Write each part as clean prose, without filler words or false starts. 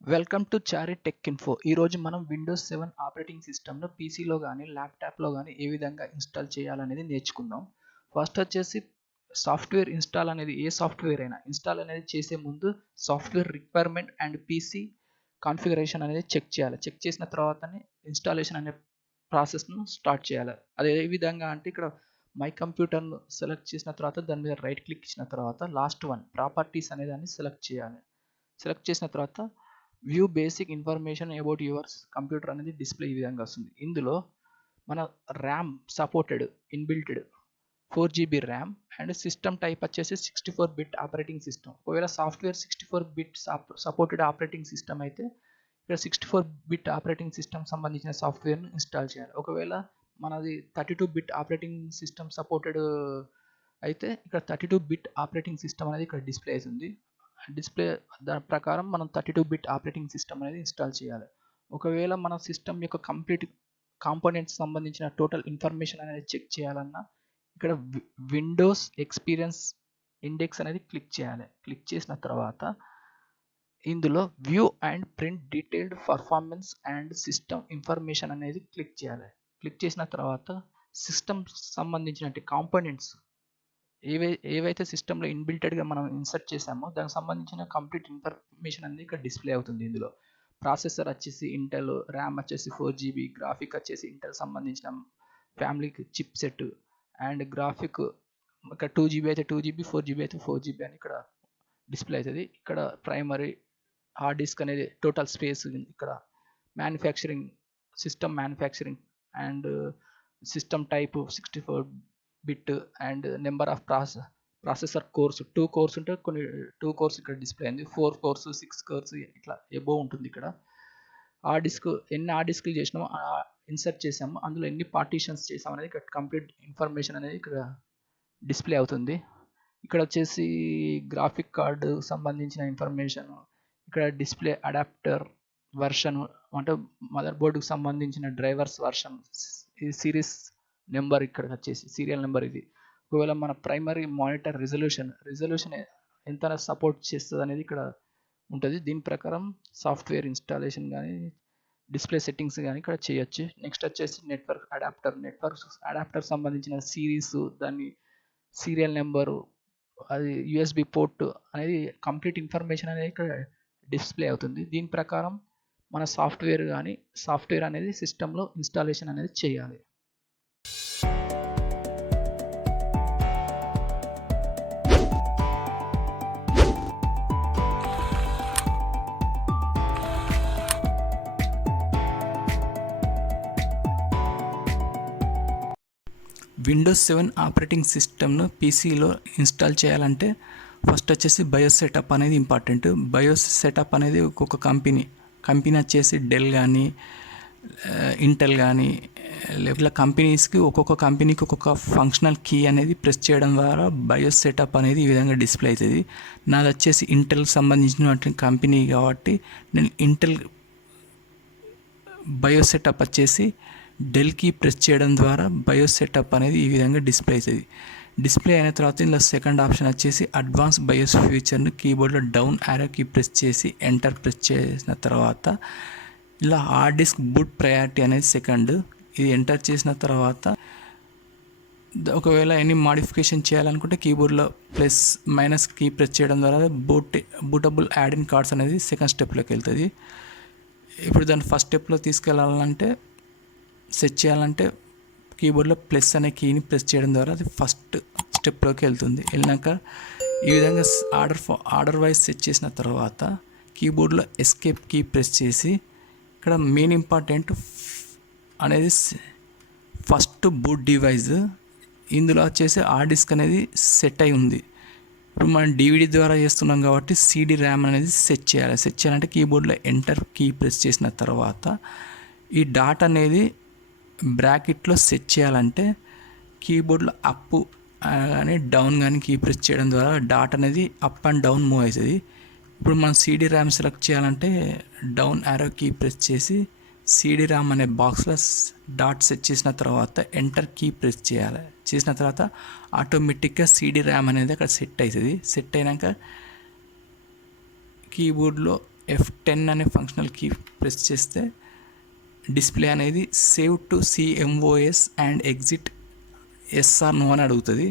Welcome to Chari tech info. ఈరోజు మనం Windows 7 operating సిస్టమ్ను పీసీలో కానీ ల్యాప్టాప్లో కానీ ఏ విధంగా ఇన్స్టాల్ చేయాలనేది నేర్చుకుందాం. ఫస్ట్ వచ్చేసి సాఫ్ట్వేర్ ఇన్స్టాల్ అనేది ఏ సాఫ్ట్వేర్ అయినా ఇన్స్టాల్ అనేది చేసే ముందు software requirement and PC configuration అనేది చెక్ చేయాలి. చెక్ చేసిన తర్వాతనే ఇన్స్టాలేషన్ అనే ప్రాసెస్ను స్టార్ట్ చేయాలి. అది ఏ విధంగా అంటే ఇక్కడ మై కంప్యూటర్ను సెలెక్ట్ చేసిన తర్వాత దాని మీద రైట్ క్లిక్ ఇచ్చిన తర్వాత లాస్ట్ వన్ ప్రాపర్టీస్ అనే దాన్ని సెలెక్ట్ చేయాలి. సెలెక్ట్ చేసిన తర్వాత view basic information about yours computer అనేది డిస్ప్లే ఈ విధంగా వస్తుంది. ఇందులో మన RAM supported inbuilted 4 GB RAM and system type వచ్చేసి 64-bit ఆపరేటింగ్ సిస్టమ్. ఒకవేళ software 64-bit supported operating system అయితే ఇక్కడ 64-bit ఆపరేటింగ్ సిస్టమ్ సంబంధించిన సాఫ్ట్వేర్ను ఇన్స్టాల్ చేయాలి. ఒకవేళ మనది 32-bit ఆపరేటింగ్ సిస్టమ్ సపోర్టెడ్ అయితే ఇక్కడ 32-bit ఆపరేటింగ్ సిస్టమ్ అనేది ఇక్కడ డిస్ప్లే అవుతుంది. డిస్ప్లే దాని ప్రకారం మనం 32-bit ఆపరేటింగ్ సిస్టమ్ అనేది ఇన్స్టాల్ చేయాలి. ఒకవేళ మన సిస్టమ్ యొక్క కంప్లీట్ కాంపోనెంట్స్ సంబంధించిన టోటల్ ఇన్ఫర్మేషన్ అనేది చెక్ చేయాలన్నా ఇక్కడ విండోస్ ఎక్స్పీరియన్స్ ఇండెక్స్ అనేది క్లిక్ చేయాలి. క్లిక్ చేసిన తర్వాత ఇందులో view and print detailed performance and system information అనేది క్లిక్ చేయాలి. క్లిక్ చేసిన తర్వాత సిస్టమ్ సంబంధించిన కాంపోనెంట్స్ ఏవైతే సిస్టంలో ఇన్బిల్టెడ్గా మనం ఇన్సర్ట్ చేసామో దానికి సంబంధించిన కంప్లీట్ ఇన్ఫర్మేషన్ అనేది ఇక్కడ డిస్ప్లే అవుతుంది. ఇందులో ప్రాసెసర్ వచ్చేసి ఇంటెల్, ర్యామ్ వచ్చేసి 4 GB, గ్రాఫిక్ వచ్చేసి ఇంటెల్ సంబంధించిన ఫ్యామిలీకి చిప్ సెట్ అండ్ గ్రాఫిక్ ఇక్కడ 2 GB అయితే 2 GB, 4 GB అయితే 4 GB అని ఇక్కడ డిస్ప్లే అవుతుంది. ఇక్కడ ప్రైమరీ హార్డ్ డిస్క్ అనేది టోటల్ స్పేస్, ఇక్కడ manufacturing system manufacturing and system type 64-bit and number of processor course 2 course ఉంటే కొన్ని 2 కోర్స్ ఇక్కడ డిస్ప్లే అయింది. 4 కోర్స్ 6 కోర్స్ ఇట్లా ఎబో ఉంటుంది. ఇక్కడ హార్డ్ డిస్క్ ఎన్ని హార్డ్ డిస్క్లు చేసినామో ఇన్సర్ట్ చేసాము, అందులో ఎన్ని పార్టీషన్స్ చేసాము అనేది ఇక్కడ కంప్లీట్ ఇన్ఫర్మేషన్ అనేది ఇక్కడ డిస్ప్లే అవుతుంది. ఇక్కడ వచ్చేసి గ్రాఫిక్ కార్డు సంబంధించిన ఇన్ఫర్మేషన్, ఇక్కడ డిస్ప్లే అడాప్టర్ వర్షన్ అంటే మదర్ బోర్డుకు సంబంధించిన డ్రైవర్స్ వర్షన్, ఈ సిరీస్ నెంబర్ ఇక్కడ వచ్చేసి సీరియల్ నెంబర్ ఇది. ఒకవేళ మన ప్రైమరీ మానిటర్ రిజల్యూషన్ ఎంత సపోర్ట్ చేస్తుంది అనేది ఇక్కడ ఉంటుంది. దీని ప్రకారం సాఫ్ట్వేర్ ఇన్స్టాలేషన్ కానీ డిస్ప్లే సెట్టింగ్స్ కానీ ఇక్కడ చేయొచ్చు. నెక్స్ట్ వచ్చేసి నెట్వర్క్ అడాప్టర్ సంబంధించిన సిరీస్, దాన్ని సీరియల్ నెంబరు, అది యూఎస్బి పోర్ట్ అనేది కంప్లీట్ ఇన్ఫర్మేషన్ అనేది ఇక్కడ డిస్ప్లే అవుతుంది. దీని ప్రకారం మన సాఫ్ట్వేర్ అనేది సిస్టంలో ఇన్స్టాలేషన్ అనేది చేయాలి. విండోస్ 7 ఆపరేటింగ్ సిస్టమ్ను పీసీలో ఇన్స్టాల్ చేయాలంటే ఫస్ట్ వచ్చేసి బయోస్ సెటప్ అనేది ఇంపార్టెంట్. బయోస్ సెటప్ అనేది ఒక్కొక్క కంపెనీ వచ్చేసి డెల్ కానీ ఇంటెల్ కానీ ఇట్లా కంపెనీస్కి ఒక్కొక్క కంపెనీకి ఒక్కొక్క ఫంక్షనల్ కీ అనేది ప్రెస్ చేయడం ద్వారా బయోస్ సెటప్ అనేది ఈ విధంగా డిస్ప్లే అవుతుంది. నాది వచ్చేసి ఇంటెల్కి సంబంధించిన కంపెనీ కాబట్టి నేను ఇంటెల్ బయోస్ సెటప్ వచ్చేసి డెల్ కీ ప్రెస్ చేయడం ద్వారా బయోస్ సెటప్ అనేది ఈ విధంగా డిస్ప్లే అవుతుంది. డిస్ప్లే అయిన తర్వాత ఇందులో సెకండ్ ఆప్షన్ వచ్చేసి అడ్వాన్స్ బయోస్ ఫీచర్ను కీబోర్డ్లో డౌన్ యారో కీ ప్రెస్ చేసి ఎంటర్ ప్రెస్ చేసిన తర్వాత ఇలా హార్డ్ డిస్క్ బూట్ ప్రయారిటీ అనేది సెకండ్, ఇది ఎంటర్ చేసిన తర్వాత ఒకవేళ ఎనీ మాడిఫికేషన్ చేయాలనుకుంటే కీబోర్డ్లో ప్లస్ మైనస్ కీ ప్రెస్ చేయడం ద్వారా బూటబుల్ యాడ్ ఇన్ కార్డ్స్ అనేది సెకండ్ స్టెప్లోకి వెళ్తుంది. ఇప్పుడు దాన్ని ఫస్ట్ స్టెప్లో తీసుకెళ్ళాలంటే సెట్ చేయాలంటే కీబోర్డ్లో ప్లస్ అనే కీని ప్రెస్ చేయడం ద్వారా అది ఫస్ట్ స్టెప్లోకి వెళ్తుంది. వెళ్ళినాక ఈ విధంగా ఆర్డర్ వైజ్ సెట్ చేసిన తర్వాత కీబోర్డ్లో ఎస్కేప్ కీ ప్రెస్ చేసి ఇక్కడ మెయిన్ ఇంపార్టెంట్ అనేది ఫస్ట్ బూట్ డివైస్, ఇందులో వచ్చేసి హార్డ్ డిస్క్ అనేది సెట్ అయి ఉంది. ఇప్పుడు మనం డివిడి ద్వారా చేస్తున్నాం కాబట్టి సిడి ర్యామ్ అనేది సెట్ చేయాలంటే కీబోర్డ్లో ఎంటర్ కీ ప్రెస్ చేసిన తర్వాత ఈ డాట్ అనేది బ్రాకెట్లో సెట్ చేయాలంటే కీబోర్డ్లో అప్ కానీ డౌన్ కానీ కీ ప్రెస్ చేయడం ద్వారా డాట్ అనేది అప్ అండ్ డౌన్ మూవ్ అవుతుంది. ఇప్పుడు మనం సిడి ర్యామ్ సెలెక్ట్ చేయాలంటే డౌన్ యారో కీ ప్రెస్ చేసి సిడి ర్యామ్ అనే బాక్స్లో డాట్ సెట్ చేసిన తర్వాత ఎంటర్ కీ ప్రెస్ చేసిన తర్వాత ఆటోమేటిక్గా సిడి ర్యామ్ అనేది అక్కడ సెట్ అవుతుంది. సెట్ అయినాక కీబోర్డ్లో F10 అనే ఫంక్షనల్ కీ ప్రెస్ చేస్తే డిస్ప్లే అనేది save to CMOS and exit yes or no అని అడుగుతుంది.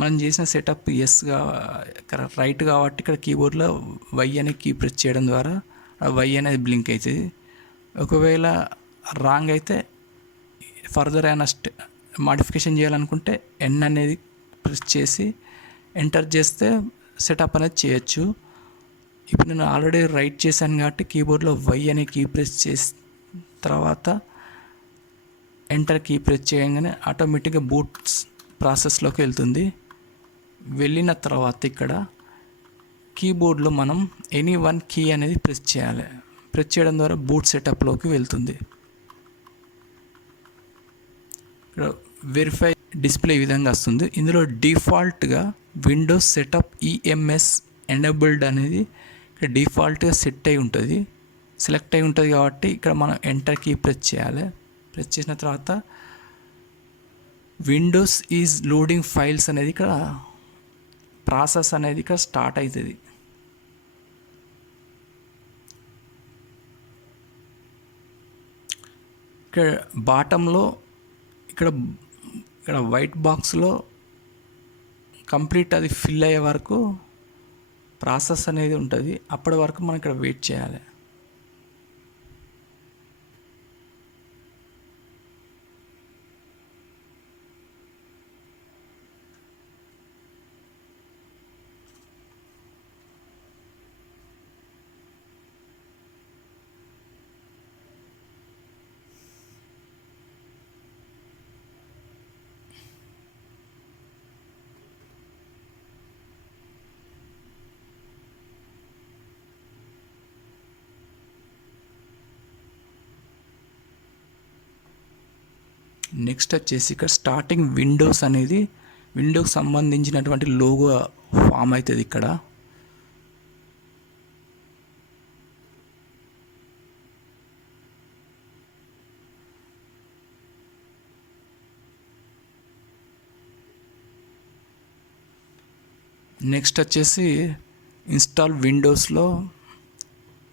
మనం చేసిన సెటప్ ఎస్గా రైట్ కాబట్టి ఇక్కడ కీబోర్డ్లో వై అనే కీ ప్రెస్ చేయడం ద్వారా వై అనేది బ్లింక్ అవుతుంది. ఒకవేళ రాంగ్ అయితే ఫర్దర్ అయినా మాడిఫికేషన్ చేయాలనుకుంటే ఎన్ అనేది ప్రెస్ చేసి ఎంటర్ చేస్తే సెటప్ అనేది చేయొచ్చు. ఇప్పుడు నేను ఆల్రెడీ రైట్ చేశాను కాబట్టి కీబోర్డ్లో వై అనే కీ ప్రెస్ చేసి తర్వాత ఎంటర్ కీ ప్రెస్ చేయగానే ఆటోమేటిక్గా బూట్స్ ప్రాసెస్లోకి వెళ్తుంది. వెళ్ళిన తర్వాత ఇక్కడ కీబోర్డ్లో మనం ఎనీ వన్ కీ అనేది ప్రెస్ చేయాలి. ప్రెస్ చేయడం ద్వారా బూట్ సెటప్లోకి వెళ్తుంది. ఇక్కడ వెరిఫై డిస్ప్లే ఈ విధంగా వస్తుంది. ఇందులో డిఫాల్ట్గా విండోస్ సెటప్ EMS ఎనేబుల్డ్ అనేది ఇక్కడ డిఫాల్ట్గా సెట్ అయి ఉంటుంది, సెలెక్ట్ అయి ఉంటుంది కాబట్టి ఇక్కడ మనం ఎంటర్ కీ ప్రెస్ చేయాలి. ప్రెస్ చేసిన తర్వాత విండోస్ ఈజ్ లోడింగ్ ఫైల్స్ అనేది ఇక్కడ ప్రాసెస్ అనేది ఇక్కడ స్టార్ట్ అవుతుంది. ఇక్కడ బాటంలో ఇక్కడ వైట్ బాక్స్లో కంప్లీట్ అది ఫిల్ అయ్యే వరకు ప్రాసెస్ అనేది ఉంటుంది. అప్పటి వరకు మనం ఇక్కడ వెయిట్ చేయాలి. నెక్స్ట్ వచ్చేసి ఇక్కడ స్టార్టింగ్ విండోస్ అనేది విండోకి సంబంధించినటువంటి లోగో ఫామ్ అవుతుంది. ఇక్కడ నెక్స్ట్ వచ్చేసి ఇన్స్టాల్ విండోస్లో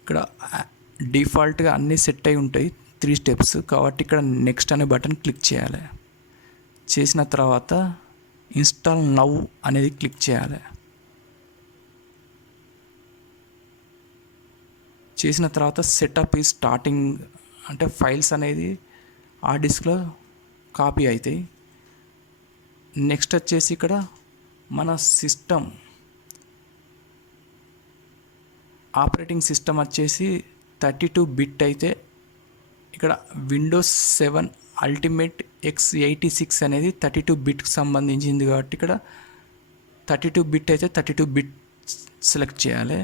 ఇక్కడ డిఫాల్ట్గా అన్నీ సెట్ అయి ఉంటాయి 3 స్టెప్స్ కాబట్టి ఇక్కడ నెక్స్ట్ అనే బటన్ క్లిక్ చేయాలి. చేసిన తర్వాత ఇన్స్టాల్ నౌ అనేది క్లిక్ చేయాలి. చేసిన తర్వాత సెటప్ ఈ స్టార్టింగ్ అంటే ఫైల్స్ అనేది ఆ డిస్క్లో కాపీ అవుతాయి. నెక్స్ట్ వచ్చేసి ఇక్కడ మన సిస్టమ్ ఆపరేటింగ్ సిస్టమ్ వచ్చేసి 32 బిట్ అయితే ఇక్కడ విండోస్ 7 అల్టిమేట్ x86 అనేది 32 బిట్కి సంబంధించింది కాబట్టి ఇక్కడ 32 బిట్ అయితే 32 బిట్ సెలెక్ట్ చేయాలి.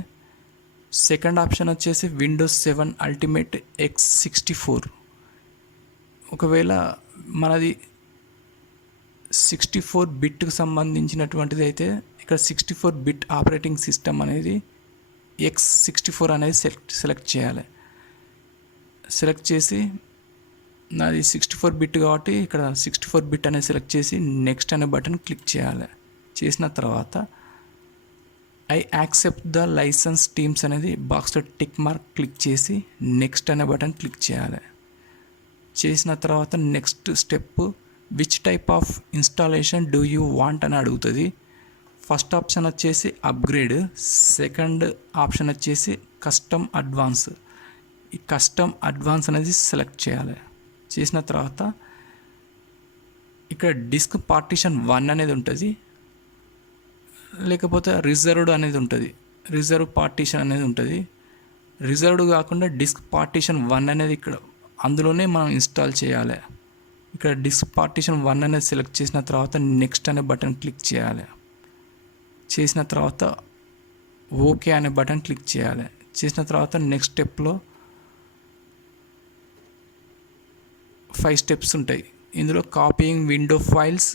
సెకండ్ ఆప్షన్ వచ్చేసి విండోస్ 7 అల్టిమేట్ x64. ఒకవేళ మనది 64 బిట్కి సంబంధించినటువంటిది అయితే ఇక్కడ 64 బిట్ ఆపరేటింగ్ సిస్టమ్ అనేది x64 అనేది సెలెక్ట్ చేయాలి. సెలెక్ట్ చేసి నాది 64 బిట్ కాబట్టి ఇక్కడ 64 బిట్ అనేది సెలెక్ట్ చేసి నెక్స్ట్ అనే బటన్ క్లిక్ చేయాలి. చేసిన తర్వాత I accept the license terms అనేది బాక్స్లో టిక్ మార్క్ క్లిక్ చేసి నెక్స్ట్ అనే బటన్ క్లిక్ చేయాలి. చేసిన తర్వాత next step which type of installation do you want అని అడుగుతుంది. ఫస్ట్ ఆప్షన్ వచ్చేసి అప్గ్రేడ్, సెకండ్ ఆప్షన్ వచ్చేసి కస్టమ్ అడ్వాన్స్. ఈ కస్టమ్ అడ్వాన్స్ అనేది సెలెక్ట్ చేయాలి. చేసిన తర్వాత ఇక్కడ డిస్క్ పార్టీషన్ 1 అనేది ఉంటుంది, లేకపోతే రిజర్వ్డ్ అనేది ఉంటుంది. రిజర్వ్ పార్టీషన్ అనేది ఉంటుంది. రిజర్వ్డ్ కాకుండా డిస్క్ పార్టీషన్ 1 అనేది ఇక్కడ అందులోనే మనం ఇన్స్టాల్ చేయాలి. ఇక్కడ డిస్క్ పార్టీషన్ 1 అనేది సెలెక్ట్ చేసిన తర్వాత నెక్స్ట్ అనే బటన్ క్లిక్ చేయాలి. చేసిన తర్వాత ఓకే అనే బటన్ క్లిక్ చేయాలి. చేసిన తర్వాత నెక్స్ట్ స్టెప్లో 5 స్టెప్స్ ఉంటాయి. ఇందులో copying window files,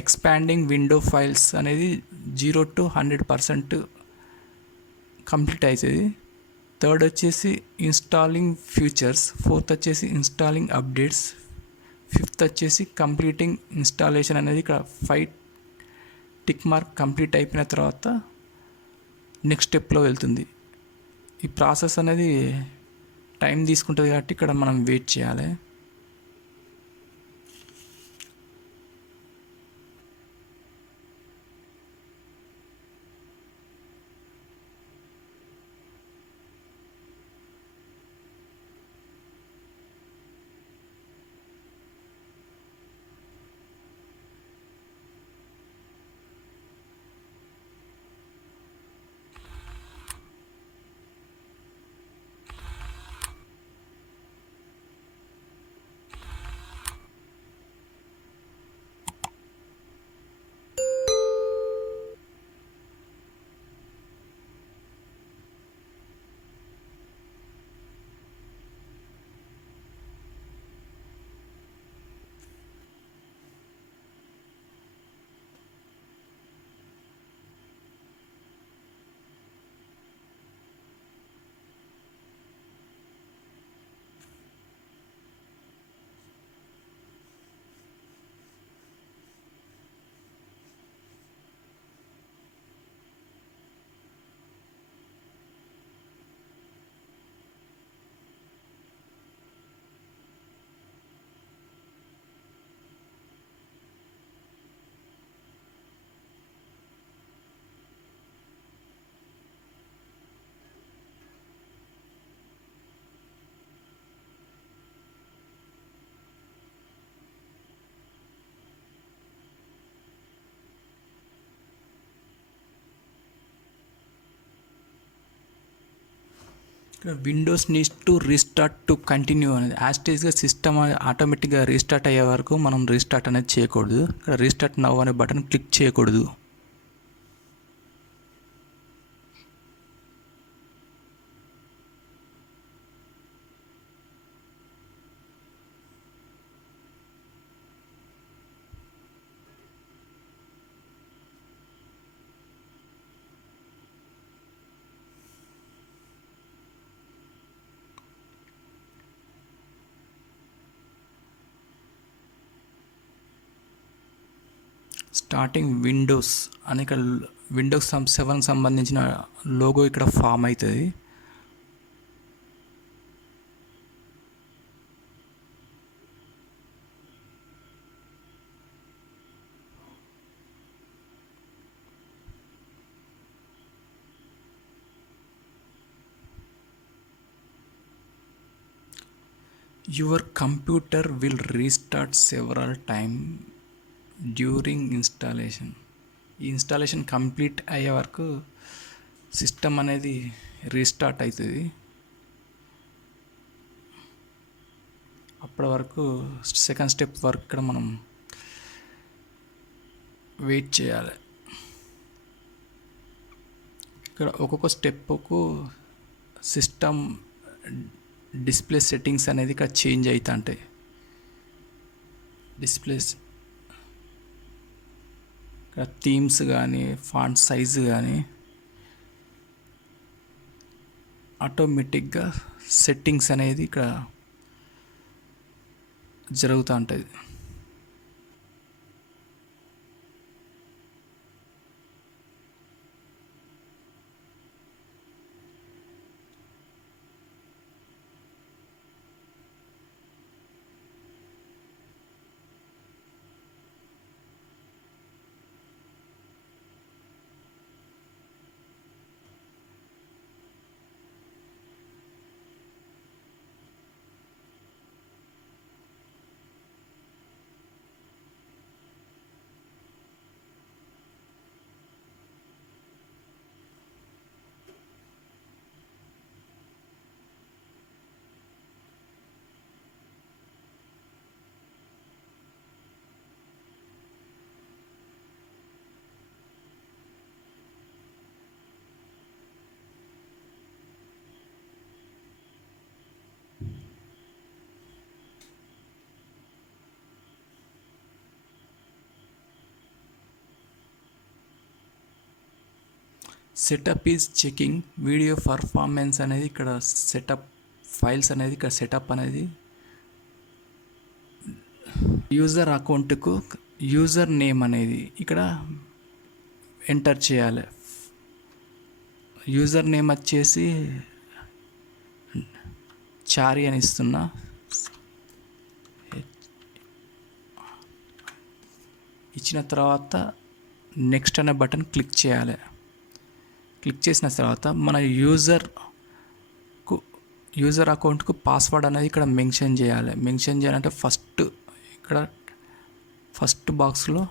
expanding window files అనేది 0 to 100% కంప్లీట్ అవుతుంది. థర్డ్ వచ్చేసి ఇన్స్టాలింగ్ ఫ్యూచర్స్, ఫోర్త్ వచ్చేసి ఇన్స్టాలింగ్ అప్డేట్స్, ఫిఫ్త్ వచ్చేసి కంప్లీటింగ్ ఇన్స్టాలేషన్ అనేది ఇక్కడ 5 టిక్ మార్క్ కంప్లీట్ అయిపోయిన తర్వాత నెక్స్ట్ స్టెప్లో వెళ్తుంది. ఈ ప్రాసెస్ అనేది టైం తీసుకుంటుంది కాబట్టి ఇక్కడ మనం వెయిట్ చేయాలి. Windows needs to restart to continue అనేది యాస్టేజ్గా సిస్టమ్ ఆటోమేటిక్గా రీస్టార్ట్ అయ్యే వరకు మనం రీస్టార్ట్ అనేది చేయకూడదు. ఇక్కడ రీస్టార్ట్ నవ్ అనే బటన్ క్లిక్ చేయకూడదు. స్టార్టింగ్ విండోస్ అని ఇక్కడ విండోస్ 7 సంబంధించిన లోగో ఇక్కడ ఫామ్ అవుతుంది. Your computer will restart several time during installation. ఈ ఇన్స్టాలేషన్ కంప్లీట్ అయ్యే వరకు సిస్టమ్ అనేది రీస్టార్ట్ అవుతుంది. అప్పటి వరకు సెకండ్ స్టెప్ వరకు ఇక్కడ మనం వెయిట్ చేయాలి. ఇక్కడ ఒక్కొక్క స్టెప్కు సిస్టమ్ డిస్ప్లే సెట్టింగ్స్ అనేది ఇక్కడ చేంజ్ అవుతూ ఉంటాయి. డిస్ప్లేస్ థీమ్స్ కానీ ఫాంట్ సైజు కానీ ఆటోమేటిక్గా సెట్టింగ్స్ అనేది ఇక్కడ జరుగుతూ ఉంటుంది. Setup is checking video performance అనేది ఇక్కడ సెటప్ ఫైల్స్ అనేది ఇక్కడ సెటప్ అనేది యూజర్ అకౌంట్కు యూజర్ నేమ్ అనేది ఇక్కడ ఎంటర్ చేయాలి. యూజర్ నేమ్ వచ్చేసి చారి అని ఇస్తున్నా. ఇచ్చిన తర్వాత నెక్స్ట్ అనే బటన్ క్లిక్ చేయాలి. క్లిక్ చేసిన తర్వాత మన యూజర్ అకౌంట్కు పాస్వర్డ్ అనేది ఇక్కడ మెన్షన్ చేయాలి. మెన్షన్ చేయాలంటే ఫస్ట్ బాక్స్లో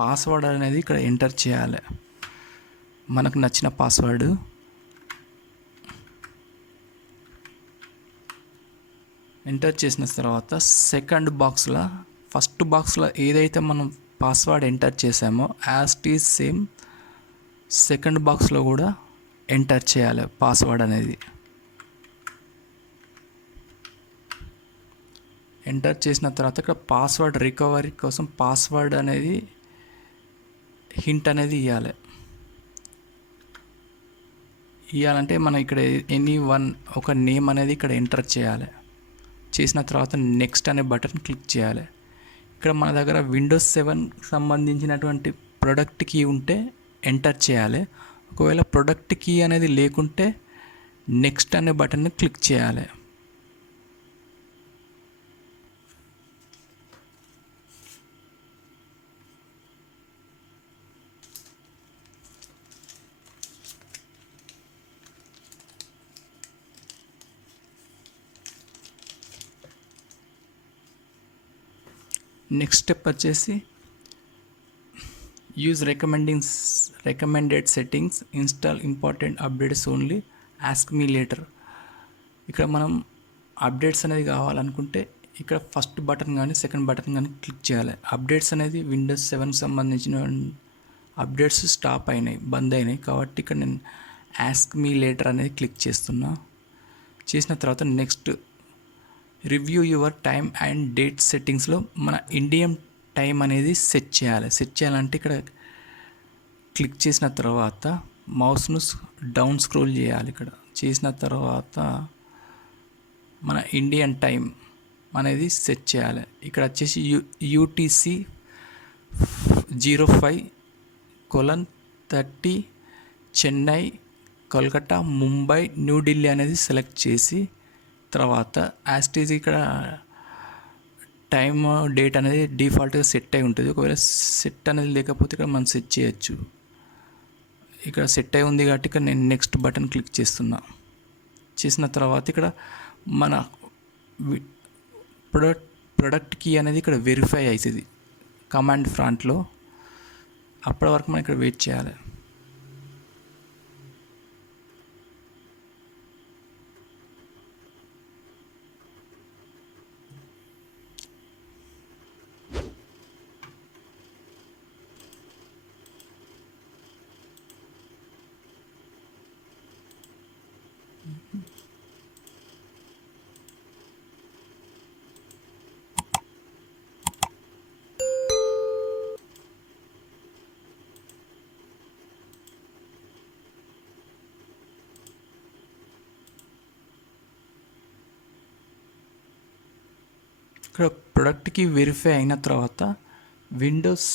పాస్వర్డ్ అనేది ఇక్కడ ఎంటర్ చేయాలి. మనకు నచ్చిన పాస్వర్డ్. ఎంటర్ చేసిన తర్వాత ఫస్ట్ బాక్స్లో ఏదైతే మనం పాస్వర్డ్ ఎంటర్ చేసామో as it is same second బాక్స్లో కూడా ఎంటర్ చేయాలి పాస్వర్డ్ అనేది. ఎంటర్ చేసిన తర్వాత ఇక్కడ పాస్వర్డ్ రికవరీ కోసం పాస్వర్డ్ అనేది హింట్ అనేది ఇవ్వాలంటే మనం ఇక్కడ ఒక నేమ్ అనేది ఇక్కడ ఎంటర్ చేయాలి. చేసిన తర్వాత నెక్స్ట్ అనే బటన్ క్లిక్ చేయాలి. ఇక్కడ మన దగ్గర విండోస్ 7 సంబంధించినటువంటి ప్రొడక్ట్ కీ ఉంటే ఎంటర్ చేయాలి. ఒకవేళ ప్రొడక్ట్ కీ అనేది లేకుంటే నెక్స్ట్ అనే బటన్ని క్లిక్ చేయాలి. నెక్స్ట్ స్టెప్ వచ్చేసి use recommended settings, install important updates only, ask me later. ఇక్కడ మనం అప్డేట్స్ అనేది కావాలనుకుంటే ఇక్కడ ఫస్ట్ బటన్ కానీ సెకండ్ బటన్ కానీ క్లిక్ చేయాలి. అప్డేట్స్ అనేది విండోస్ 7 సంబంధించిన అప్డేట్స్ బంద్ అయినాయి కాబట్టి ఇక్కడ నేను ఆస్క్ మీ లేటర్ అనేది క్లిక్ చేస్తున్నా. చేసిన తర్వాత next review your time and date సెట్టింగ్స్లో మన ఇండియన్ టైం అనేది సెట్ చేయాలంటే ఇక్కడ క్లిక్ చేసిన తర్వాత మౌస్ను డౌన్ స్క్రోల్ చేయాలి. ఇక్కడ చేసిన తర్వాత మన ఇండియన్ టైం అనేది సెట్ చేయాలి. ఇక్కడ వచ్చేసి UTC 05:30 చెన్నై, కోల్కతా, ముంబై, న్యూఢిల్లీ అనేది సెలెక్ట్ చేసి తర్వాత యాస్టీజ్ ఇక్కడ టైమ్ డేట్ అనేది డిఫాల్ట్గా సెట్ అయి ఉంటుంది. ఒకవేళ సెట్ అనేది లేకపోతే ఇక్కడ మనం సెట్ చేయొచ్చు. ఇక్కడ సెట్ అయి ఉంది కాబట్టి ఇక్కడ నేను నెక్స్ట్ బటన్ క్లిక్ చేస్తున్నా. చేసిన తర్వాత ఇక్కడ మన ప్రొడక్ట్ కీ అనేది ఇక్కడ వెరిఫై అవుతుంది కమాండ్ ఫ్రంట్లో. అప్పటి వరకు మనం ఇక్కడ వెయిట్ చేయాలి. ఇక్కడ ప్రొడక్ట్కి వెరిఫై అయిన తర్వాత విండోస్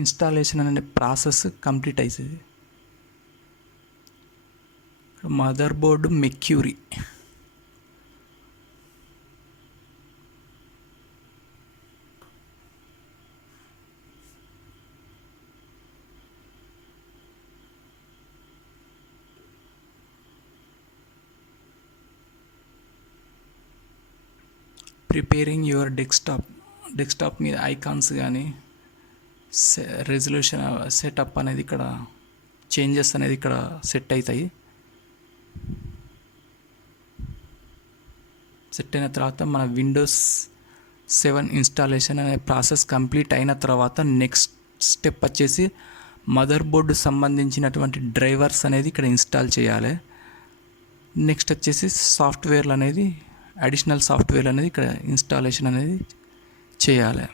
ఇన్స్టాలేషన్ అనే ప్రాసెస్ కంప్లీట్ అవుతుంది. Mother board mercury, preparing your desktop మీద ఐకాన్స్ కానీ రెజల్యూషన్ సెటప్ అనేది ఇక్కడ చేంజెస్ అనేది ఇక్కడ సెట్ అవుతాయి. సెట్ అయిన తర్వాత మన విండోస్ 7 ఇన్స్టాలేషన్ అనే ప్రాసెస్ కంప్లీట్ అయిన తర్వాత నెక్స్ట్ స్టెప్ వచ్చేసి మదర్ బోర్డు సంబంధించినటువంటి డ్రైవర్స్ అనేది ఇక్కడ ఇన్స్టాల్ చేయాలి. నెక్స్ట్ వచ్చేసి అడిషనల్ సాఫ్ట్వేర్ అనేది ఇక్కడ ఇన్స్టాలేషన్ అనేది చేయాలి.